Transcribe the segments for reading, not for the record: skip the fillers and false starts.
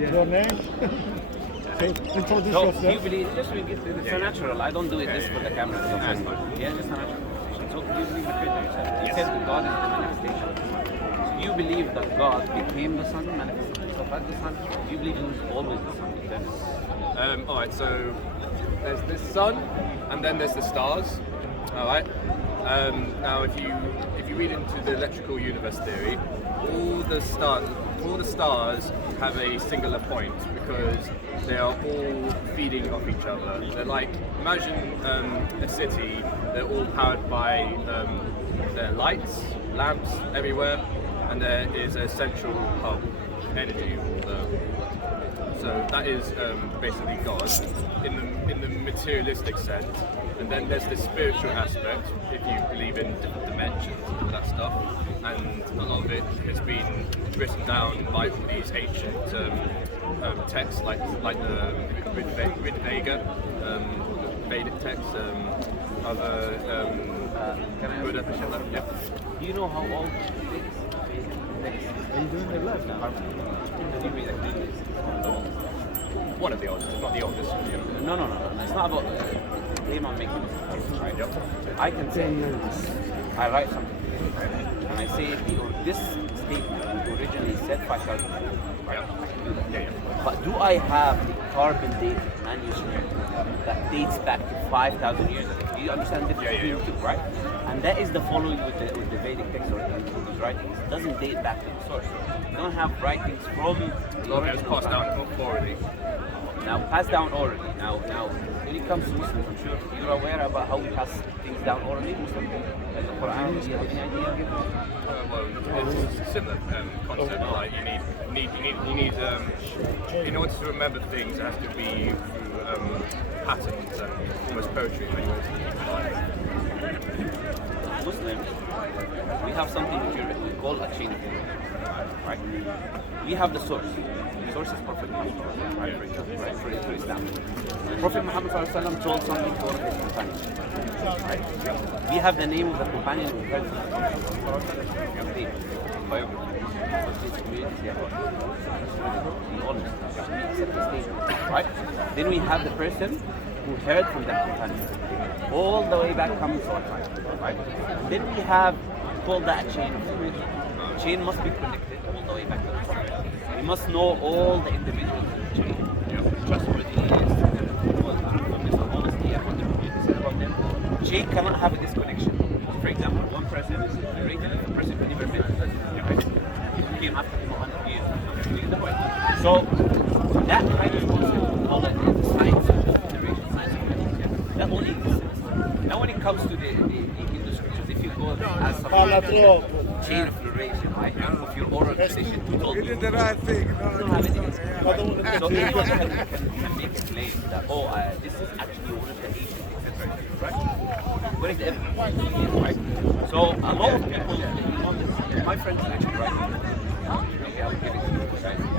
Your name? So introduce So yourself. you believe it's so natural. I don't do it just for the camera. Yeah, just a natural conversation. So you believe the creator yourself. You said God is the manifestation. So you believe that God became the Son, manifested himself as the Son. You believe he was always the Son, eternally. Alright, so there's the sun and then there's the stars. Alright. Now if you read into the electrical universe theory, all the stars have a singular point because they are all feeding off each other. They're like, imagine a city, they're all powered by their lights, lamps everywhere, and there is a central hub, energy. So that is basically God in the materialistic sense. And then there's the spiritual aspect, if you believe in different dimensions and that stuff. And a lot of it has been written down by all these ancient texts, like the Rig Veda, the Vedic texts, other Can I Buddha. ask you a question? Yeah. Do you know how old it is? Are you doing the live now? One of the oldest, not the oldest. Yeah. No. It's not about him on making mistakes, right? Yep. I can say, I write something, and I say this statement originally said 5,000 years ago, right? I can do that. Yeah. But do I have the carbon dated manuscript that dates back to 5,000 years ago? Do you understand the difference between the two, right? And that is the following with the Vedic text or these writings. It doesn't date back to the source. You don't have writings from the A lot of it was original passed time. down orally. Now, passed down orally. Now, when it comes to Muslims, I'm sure you're aware about how we pass things down orally. Muslim, like the Quran. Do you have any idea? Well, it's a similar concept. Like you need in order to remember things, it has to be through patterns and almost poetry in many ways. Muslims, we have something which we call a chain of narration, right? We have the source. The source is Prophet Muhammad, right? For example, right? For Islam. Prophet Muhammad ﷺ told something to one of his companions, right? We have the name of the companion who heard from the Prophet ﷺ. Name, biography. So his community, we all accept the statement, right? Then we have the person who heard from that companion all the way back coming to our time, right? Then we have called that a chain of narration. Chain must be connected all the way back to the Prophet. You must know all the individuals in the chain, trustworthiness, honesty, and what the Prophet said about them. Chain cannot have a disconnection. For example, one person is narrated, a person who never met him, right? He came after him 100 years. So that kind of concept, we call it the science of narration, science of narration. That only exists. Now when it comes to in the scriptures, if you go as some chain of narration, right, of your oral tradition, who told you? the right thing. You don't have anything. So anyone can make a claim that, this is actually one of the ancient, etc. Right? Where is the evidence? Right? So a lot of people, my friends actually writing. Maybe I'll give it to you. Right?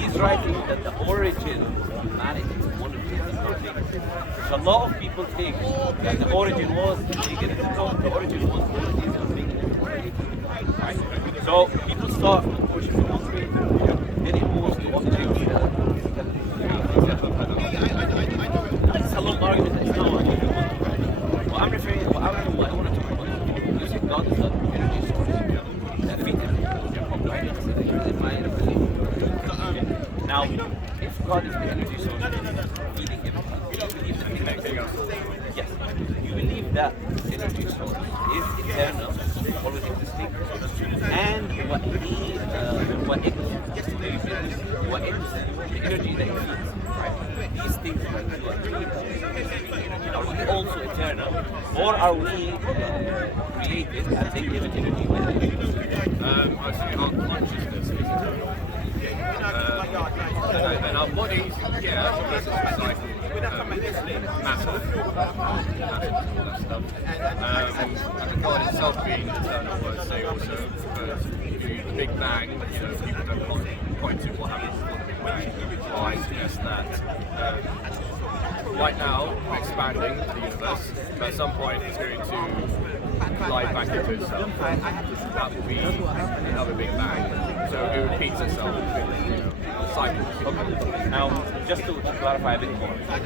He's writing that the origin of humanity is one of these. So a lot of people think that the origin was pagan. No, the origin was monotheism, paganism. Right? So people start worshiping one creator, then it moves to objects, it's a long argument. It's not what I'm referring to. What I want to talk about. You say God is not energy source that feeds everything. Right? In my opinion. Now, if God is the energy source feeding everything, yes, you believe that energy source is eternal, always existing, and the energy that it feeds, right? These things like you are created. Are we also eternal, or are we created and they give it energy? I say our consciousness is eternal. And our bodies, because it's recycled, matter, all that stuff. And the God itself being eternal, I say also, because the Big Bang, people don't point to what happened before the Big Bang. So I suggest that right now we're expanding the universe, but at some point it's going to collide back into itself. That will be another Big Bang. So it repeats itself, cycles. Okay. Now, just to clarify a bit more, I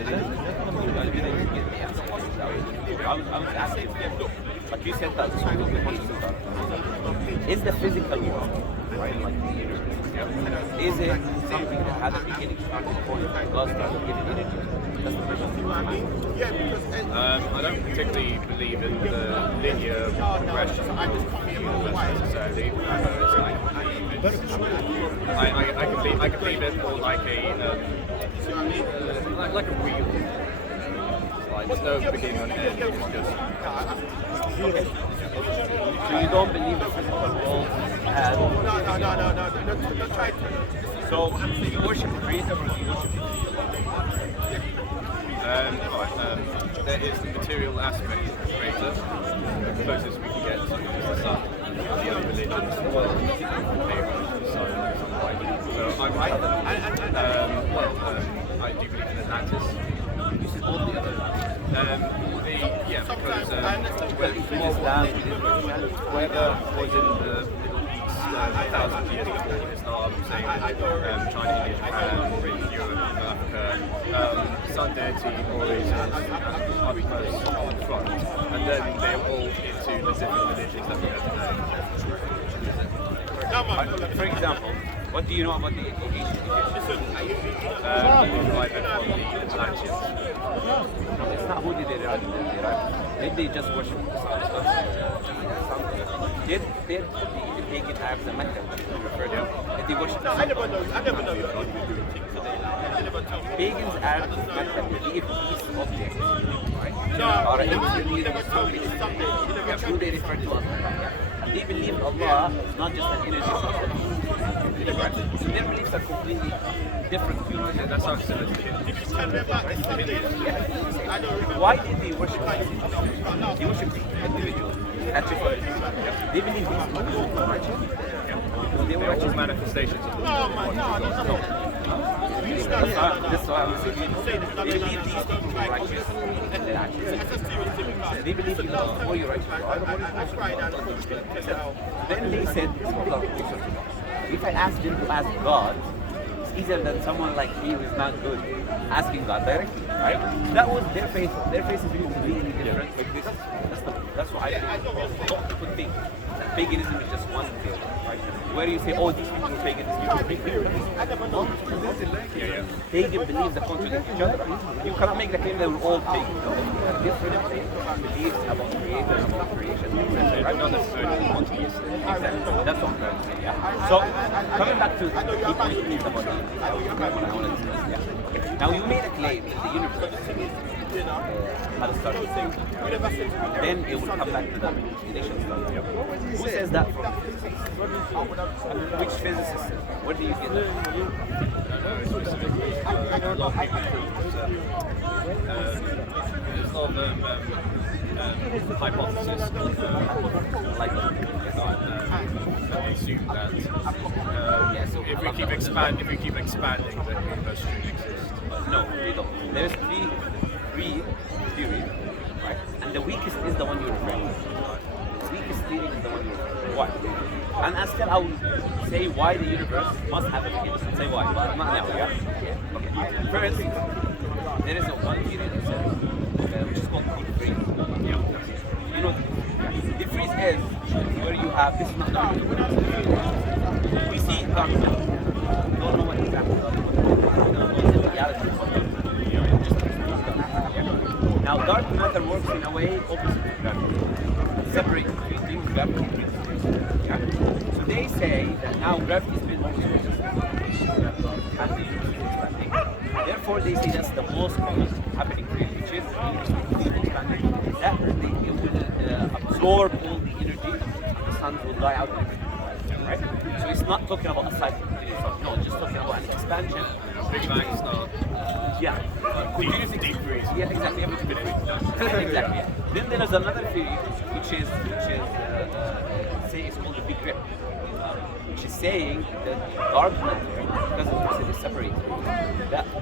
was asking, but you said that is the physical world, right? Like the universe, is it something that has a beginning, starting point, does start giving energy? That's the question. I don't particularly believe in the linear progression of the universe necessarily. I can believe it more like like a wheel. Like there's no beginning and end. It's just So you don't believe the physical world has... So you worship the creator or you worship there is the material aspect of the creator. The closest we can get to is the sun. The other religions, the world, the sun, so I do believe in Atlantis. you support the other? Because Islam, whether was in the Middle East 1,000 years before Islam, say China, India, Japan, Europe, Africa, sun deity always has Arabicus in front, and then they evolved into the different religions that we have today. For example, what do you know about the ancient Egyptians? Derived from the Atlanteans. No, it's not who did they derive. Did they just worship the sun? Did the pagan Arabs and Mecca refer to? Did they worship the sun? I never know. Pagans, Arabs, and Mecca believe these objects, right? Are intermediate objects. Who they refer to as Allah. They believe Allah is not just an energy source. So their beliefs are completely different. That's how similar to Why did they worship the They worship the individual. Actually, they believe these people were righteous. They were righteous manifestations of the That's why I'm saying they believe these people were righteous. They believe you know before you're righteous. Then they said, if I asked them to ask God, it's easier than someone like me who is not good asking God directly, right? That was their faith. Their faith is completely different. That's what I think. What people think that paganism is just one thing, right? Where you say, oh, these people are pagan, these people are pagan. Pagan beliefs that contradict each other. You cannot make the claim that we're all pagan. No, we have different beliefs about creator, about creation. Right? Not necessarily monotheistic. Exactly. That's what I'm trying to say. Yeah. So coming back to the point you made about that, what I want to discuss. Yeah. Now you made a claim that the universe had a start. Then it will come back to the initial start. Who says that from which physicist? Where do you get that? a lot of people there's a lot of hypotheses Like that assume that if we keep expanding, then the universe shouldn't exist. no, they don't. There's three theories, right? And the weakest is the one you're referring to. The weakest theory is the one you're referring to. Why? And I still I will say why the universe must have a beginning. Say why, but not now, yeah? Okay. First, there is a one theory that says, which is called deep freeze. You know, deep freeze is where you have, this is not the universe. We see dark matter. We don't know what exactly dark matter is. Reality is now, dark matter works in a way opposite to gravity. Separate between things, gravity and things. Yeah? So they say that now gravity has been always and the universe is expanding. Therefore, they say that's the most common happening to which is the universe is expanding. That it will absorb all the energy, and the sun will die out and everything. Right? So it's not talking about a cycle. No, it's just talking about an expansion. Big Bang start. Yeah. Deep freeze. Yeah, exactly. Everything been exactly. Yeah. Then there is another theory, which is say it's called the Big Rip, which is saying that dark matter, because opposite is separated.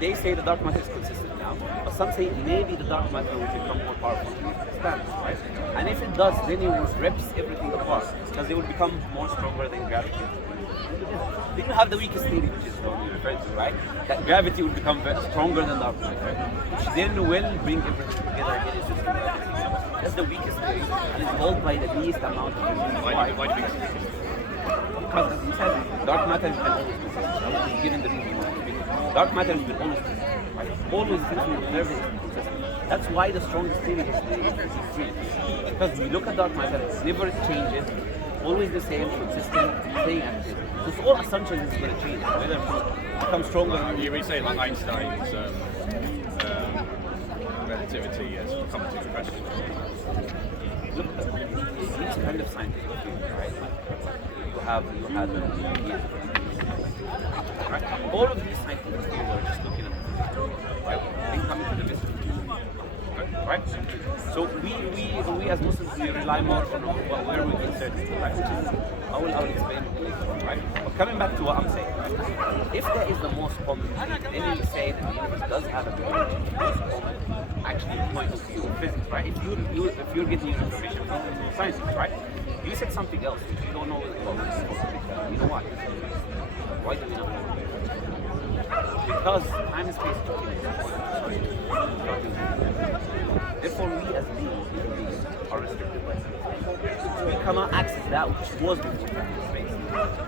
They say the dark matter is consistent now, but some say maybe the dark matter will become more powerful to expand, right? And if it does, then it will rips everything apart because it will become more stronger than gravity. Then you have the weakest theory, which is what we referred to, right? That gravity will become stronger than dark matter, which then will bring everything together again in system gravity. That's the weakest theory, and it's held by the least amount of reasons. Why do you think so? Because as you said, dark matter has been always consistent. I was given the reason why. Dark matter has been always consistent, right? Always since we observed it, it's consistent. That's why the strongest theory is the free. Because we look at dark matter, it never changes, always the same, consistent, staying active. So it's all assumptions is going to change, whether it becomes stronger. You would say like Einstein's relativity has come to question. Look at these kind of scientific theories, right? You had right? All of these scientific theories are just looking at the right? Then coming to the mystery. Right? So we as Muslims we rely more on where we insert it, right? Which is I will explain later on, right? But coming back to what I'm saying, right? If that is the most common thing, then you say that the universe does have a most common actually point of view of physics, right? If you're getting your information from scientists, right? You said something else which you don't know about you know why? Why do we not know? Because time and space therefore we as beings are restricted by space. We cannot access that which was before time and space.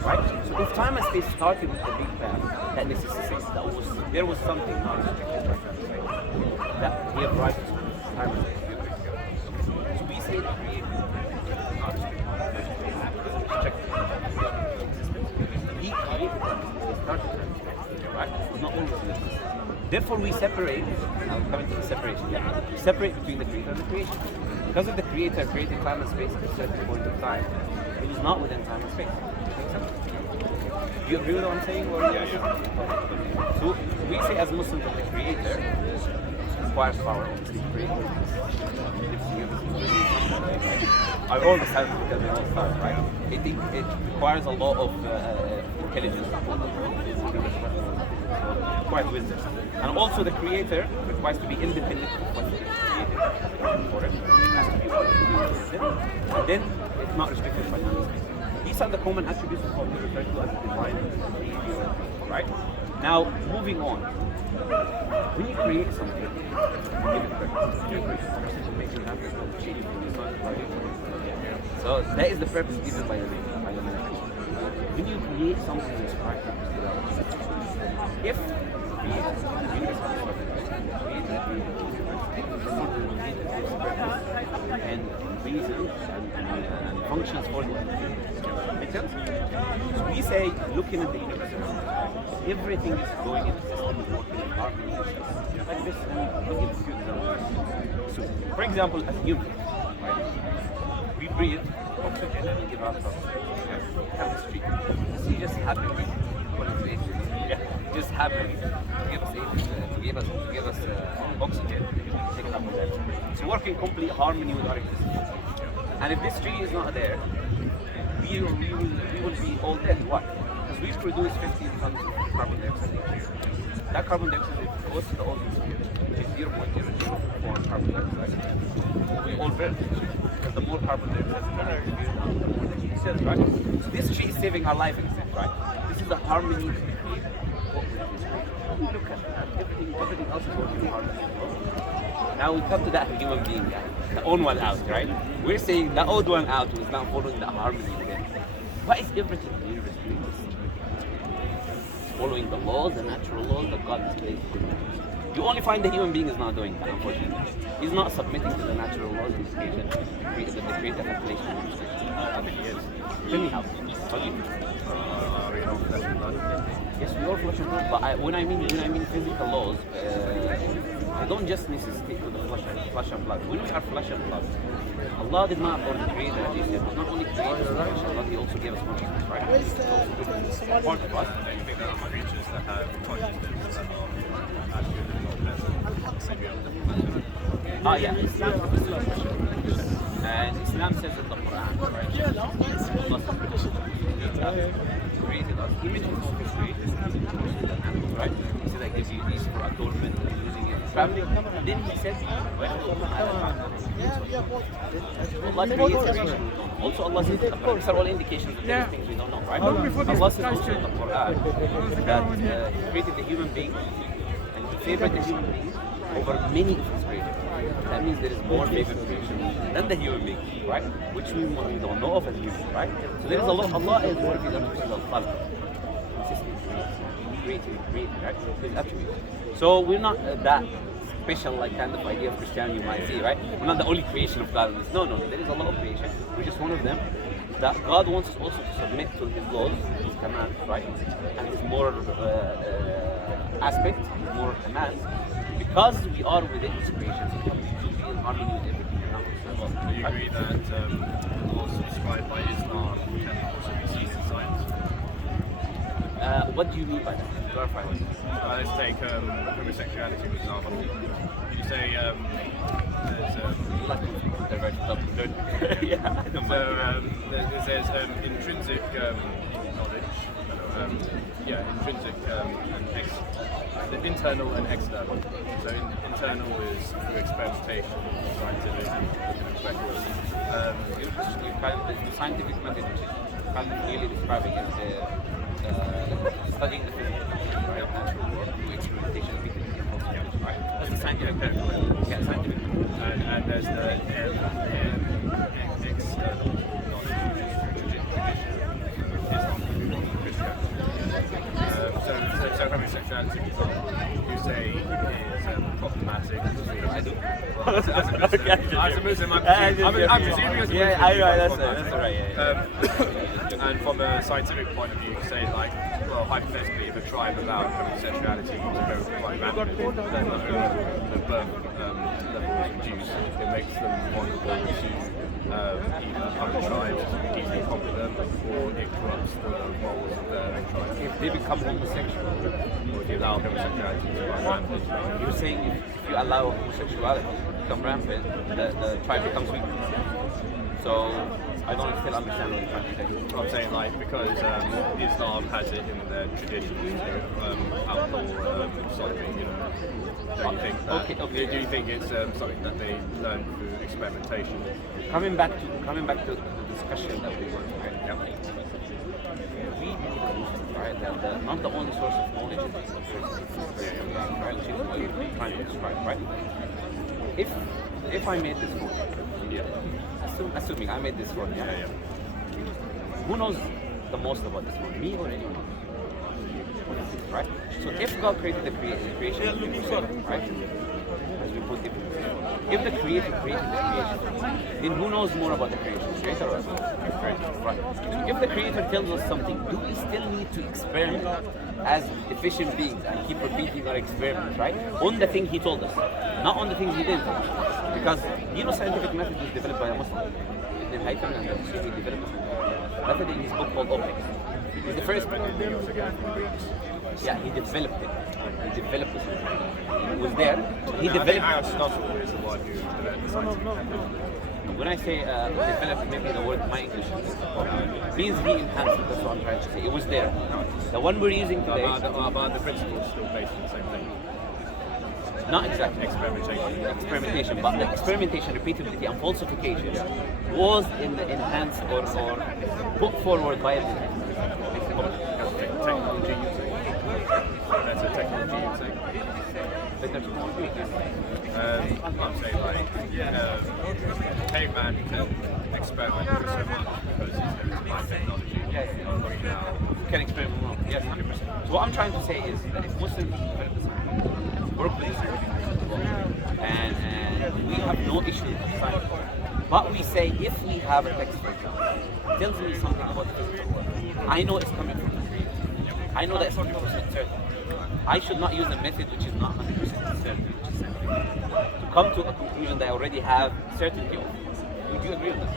Right? So if time and space started with the Big Bang, that necessitates there was something not restricted by time and space. That gave rise to time and space. So we say the creator is not restricted. He created time and space. He started time and space. Right? It's not always in existence. Therefore, we separate, now coming to the separation, we separate between the creator and the creation. Because of the creator created time and space at a certain point of time, it was not within time and space. Make sense? Do you agree with what I'm saying? Or yeah. So we say as Muslims that the creator requires power, obviously, to create are all the science because they all start, right? It requires a lot of intelligence, requires wisdom. And also the creator requires to be independent of what is created for it. It has to be independent. And then it's not restricted by time and space. These are the common attributes of what we refer to as the divine behavior. Right? Now, moving on. When you create something, you give it purpose. You create something to make it happen, to change it. So that is the purpose given by the management. When you create something that's correct, if and reason and functions for it. Make sense? So we say, looking at the universe, everything is going in the system, working in harmony. Like this, I'll give a few examples. So, for example, as humans, right? We breathe oxygen and we give out oxygen. We have this tree. This tree just happens. Just happened to give us oxygen, take carbon dioxide. So working in complete harmony with our existence. And if this tree is not there, we will be all dead. Why? Because we produce 15 tons of carbon dioxide each year. That carbon dioxide goes to the ozone sphere, which is 0.04 carbon dioxide. We all burn because the more carbon dioxide in our atmosphere, the more the tree says, right? So this tree is saving our life in a sense, right? This is the harmony we create. Look at that. Everything else is working hard. Now we come to that human being guy, the odd one out, right? We're saying the odd one out was not following the harmony again. Why is everything in the universe doing this? Following the laws, the natural laws that God has placed. You only find the human being is not doing that, unfortunately. He's not submitting to the natural laws of his creation that the creator has placed in his creation. I think he is. Tell me how. How do you think? Yes, we all flesh and blood, but when I mean physical laws, I don't just necessitate with the flesh and blood. When we are flesh and blood, Allah did not, or the Creator, as you said, not only create us flesh and blood, He also gave us consciousness, right? Part of us. I think there are creatures that have consciousness that are as good or Yeah, Islam. And Islam says in the Quran, right? Allah created us. Image is created. traveling, and then he said, Allah creates creation. Also, Allah says, these are all indications that there are things we don't know, right? Allah says also in the Quran that He created the human being and He favored the human being over many of His creations. That means there is more favored creation than the human being, right? Which we don't know of as humans, right? So there is Allah is worthy of al-khalq. Creating, right? His attributes. So we're not that special, like kind of idea of Christianity you might see, right? We're not the only creation of God. No, there is a lot of creation. We're just one of them. That God wants us also to submit to His laws, His commands, right? And His moral aspect, His moral commands. Because we are within His creation, so we should be in harmony with everything around us. Do you agree that laws prescribed by Islam can also be seen in science? What do you mean by that? Clarify what you mean. Let's take homosexuality, for example. Can you say there's yeah, I don't mind. there's intrinsic knowledge, intrinsic the internal and external. So internal is through experimentation, scientific, speculation. The scientific method, which is kind of clearly describing it, studying the physics, right? Natural world through experimentation, right? That's the scientific method. Yeah, scientific method. And there's the external knowledge, which is tradition, Islam, Christianity. So homosexuality, for example, you say is problematic. I do. As a Muslim, I'm presuming as a Muslim. Yeah, I know, that's right. Yeah. And from a scientific point of view, you say like, well, hypothetically, if a tribe allowed homosexuality to go quite rapidly, then the birth level is reduced. It makes them vulnerable to either other tribes easily conquer them, or it corrupts the morals of their tribe. If they become homosexual, Or if you allow homosexuality to run rampant. you're saying if you allow homosexuality to become rampant, the tribe becomes weak. So I don't still understand what you're trying to say. I'm saying like because Islam has it in their traditions to outlaw sodomy, you know. Don't you think that? Okay. Do you think it's something that they learn through experimentation? Coming back to the discussion that we were having, we believe, right, that not the only source of knowledge is the right, which is what you're trying to describe, right? If I made this phone, assuming I made this phone, who knows the most about this phone, me or anyone else? Right? So if God created the creation, right? As we put it, if the Creator created the creation, then who knows more about the creation? Creator or us? Right. So if the Creator tells us something, do we still need to experiment as efficient beings and keep repeating our experiments, right? On the thing He told us, not on the things He didn't tell us. Because scientific method was developed by a Muslim. Ibn Haytham and he developed a scientific method in his book called Optics. He's the first. Yeah, he developed it. He developed it. He was there. He developed. Aristotle is the one who developed the scientific method. When I say developed, maybe the word my English means he enhanced it. That's what I'm trying to say. It was there. The one we're using today. But the principles still based on the same thing. Not exactly experimentation, but the experimentation, repeatability, and falsification was in the enhanced or put forward by a technology using. That's a technology using. I'm saying like caveman can experiment with so much because he's going to buy technology. Can experiment more. Yes, 100%. So what I'm trying to say is that if Muslims develop this work with this and we have no issue with science, but we say if we have a text, for example, tells me something about the physical world, I know it's coming from the Creator. I know that it's 100% certain. I should not use a method which is not 100% certain, which is scientific, to come to a conclusion that I already have certainty of. Would you agree on that?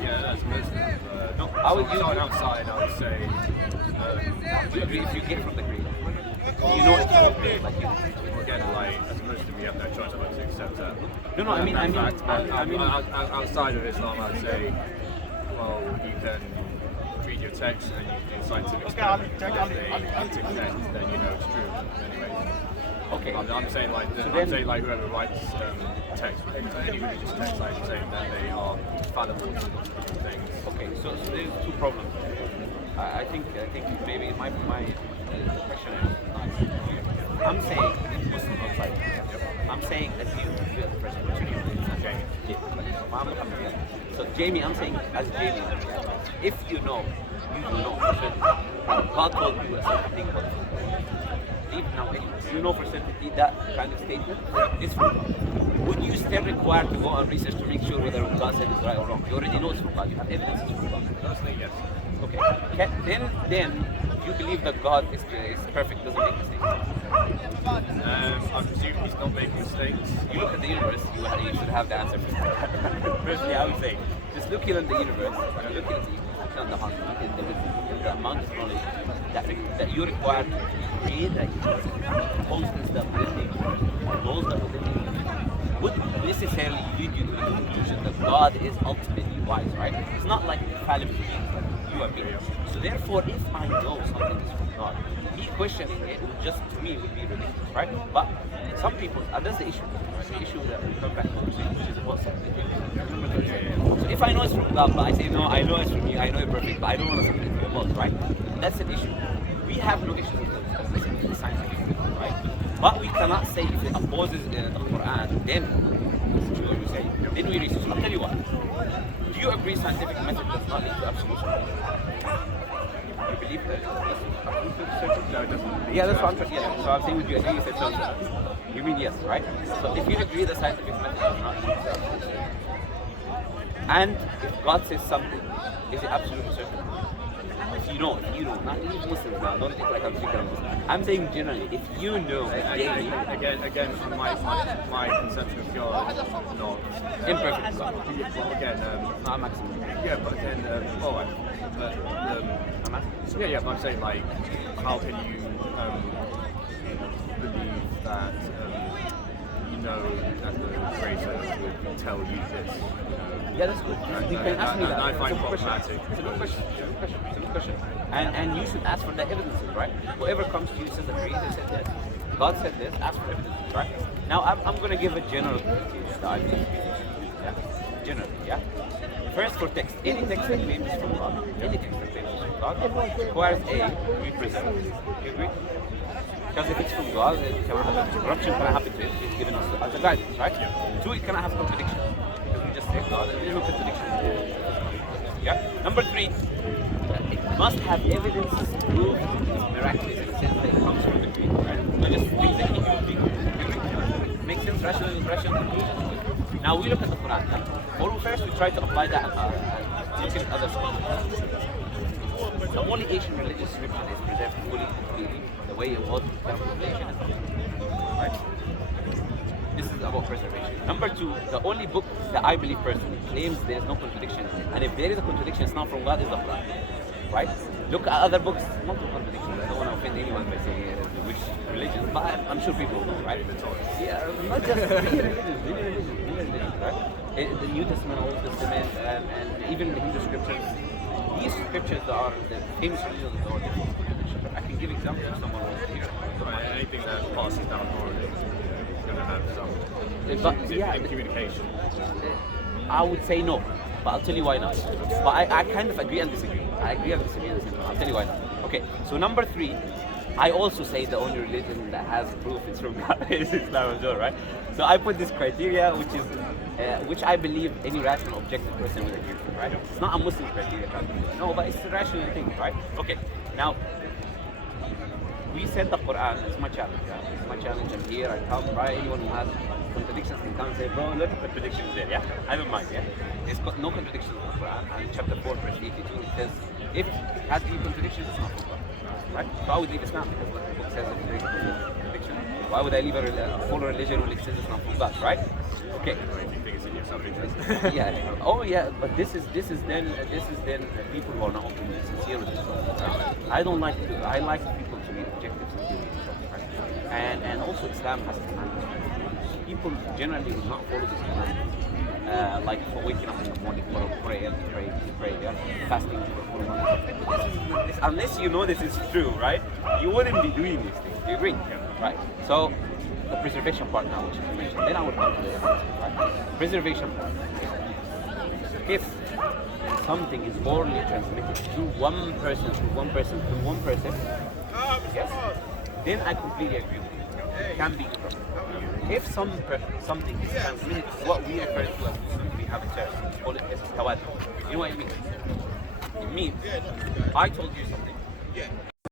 Yeah, that's Muslim. No, how would you? Someone outside, I would say. Do you agree if you get from the Creator? You know it's from the Creator, like you. Again, like as a Muslim, you have no choice but to accept that. No, I mean, outside of Islam, I'd say, well, you can read your text and you can do scientific experiments. If they connect, then you know it's true. Anyway. Okay. I'm saying like So I'm then- saying like whoever writes text, any religious text, like saying that they are fallible things. Okay, so there's two problems. I think maybe my question is nice. I'm saying Muslim outside. I'm saying that you are the person who's Jamie. Yeah. So Jamie, I'm saying as Jamie, if you know for certain, God told you a certain thing about it. Even now, you know for certainty that kind of statement is from God. Would you still require to go and research to make sure whether what God said is right or wrong? You already know it's from God. You have evidence it's from God. Personally, yes. Okay. Then you believe that God is perfect, doesn't make mistakes. I'm assuming he's not making mistakes. You look at the universe, you should have the answer for that. Personally, I would say, just looking at the universe, looking at the heart, looking at the amount of knowledge that you require to create that universe, constants that within nature, laws that within nature, would necessarily lead you to the conclusion that God is ultimately wise, right? It's not like infallible beings like you and me. So therefore, if I know something is from God, me questioning it would just, to me, would be ridiculous, right? But some people, and that's the issue, right? The issue that we come back to, which is about something. So if I know it's from God, but I say, no, I know it's from you, I know it's perfect, but I don't want to submit it to your laws, right? That's an issue. We have no issues with this, because this is scientific, right? But we cannot say if it opposes the Quran, then what you say. Then we research. I'll tell you what. Do you agree scientific method does not lead to absolute certainty? You believe that? No, it doesn't. Yeah, that's what I'm trying. Yeah, so I'm saying would you agree? You said no. You mean yes, right? So if you agree that scientific method does not lead to absolute certainty, and if God says something, is it absolutely certain? If you know, not even Muslims now, don't think like I'm speaking of Muslims. I'm saying generally, if you know, Again, my conception of God is not imperfect God. Well, again, Not a maximum. yeah, but again, I'm asking. yeah, but I'm saying like, how can you believe that you know that the Creator would tell you this? Yeah, that's good. You can ask me that. I find It's a good question. problematic. It's a good question. It's a good question. And you should ask for the evidences, right? Whoever comes to you says the Creator said this, God said this, ask for evidences, right? Now I'm going to give a general case that I think. Yeah. Generally, yeah. First for text, any text that claims from God, any text that claims from God requires A, we preserve. You agree? Because if it's from God, it cannot happen. Corruption cannot happen to it. It's given us as a guidance, right? Two, it cannot have contradiction. Because we just say God, there's no contradiction. Yeah? Number three, it must have evidence to prove it's miraculous in the sense that it comes from the Creator, right? Not just things that any human being can. Makes sense? Rational conclusion. Now we look at the Quran. Well, first we try to apply that look at other scholars. The only Asian religious scripture that is preserved fully, completely, the way it was with revelation, right? This is about preservation. Number two, the only book that I believe personally claims there is no contradiction, and if there is a contradiction, it's not from God, it's the Quran, right? Look at other books, multiple contradictions. I don't want to offend anyone by saying which religion, but I'm sure people know, right? Yeah, not just many religions, right? The New Testament, Old Testament, and even the Hindu scriptures. These scriptures are the famous religions of the world. I can give examples if someone wants to hear. Anything that passes down orally is going to have some Yeah, communication. I would say no, but I'll tell you why not. But I kind of agree and disagree. I agree and disagree at the same time. I'll tell you why not. Okay, so number three, I also say the only religion that has proof it's from God is Islam as well, right? So I put this criteria, which I believe any rational, objective person would agree with, right? It's not a Muslim criteria, no, but it's a rational thing, right? Okay, now we said the Quran is my challenge. Yeah? It's my challenge. I'm here. I come by. Anyone who has contradictions can come and say, bro, look at contradictions there. Yeah, I don't mind. Yeah, there's no contradictions in the Quran. And chapter 4, verse 82, it says, if it has any contradictions, it's not from God. Right? So I would leave Islam because what the book says is there is no contradiction. Why would I leave a full religion when it says it's not from God? Right? Okay. Yeah. Oh yeah. But this is then people who are not openly sincere with this. Right? I like people to be objective sincere with this. Right? And also Islam has commandments. People generally will not follow this commandment. Like for waking up in the morning for prayer, to pray, yeah? Fasting for full month. Unless you know this is true, right? You wouldn't be doing these things. Do you agree? Right. So the preservation part now, which you mentioned. Then I will come to the other part, right? Preservation part. If something is orally transmitted through one person, yes, then I completely agree with you. It can be corrupted. If something is transmitted, what we refer to as we have a term, we call it as tawad. You know what it means? It means I told you something.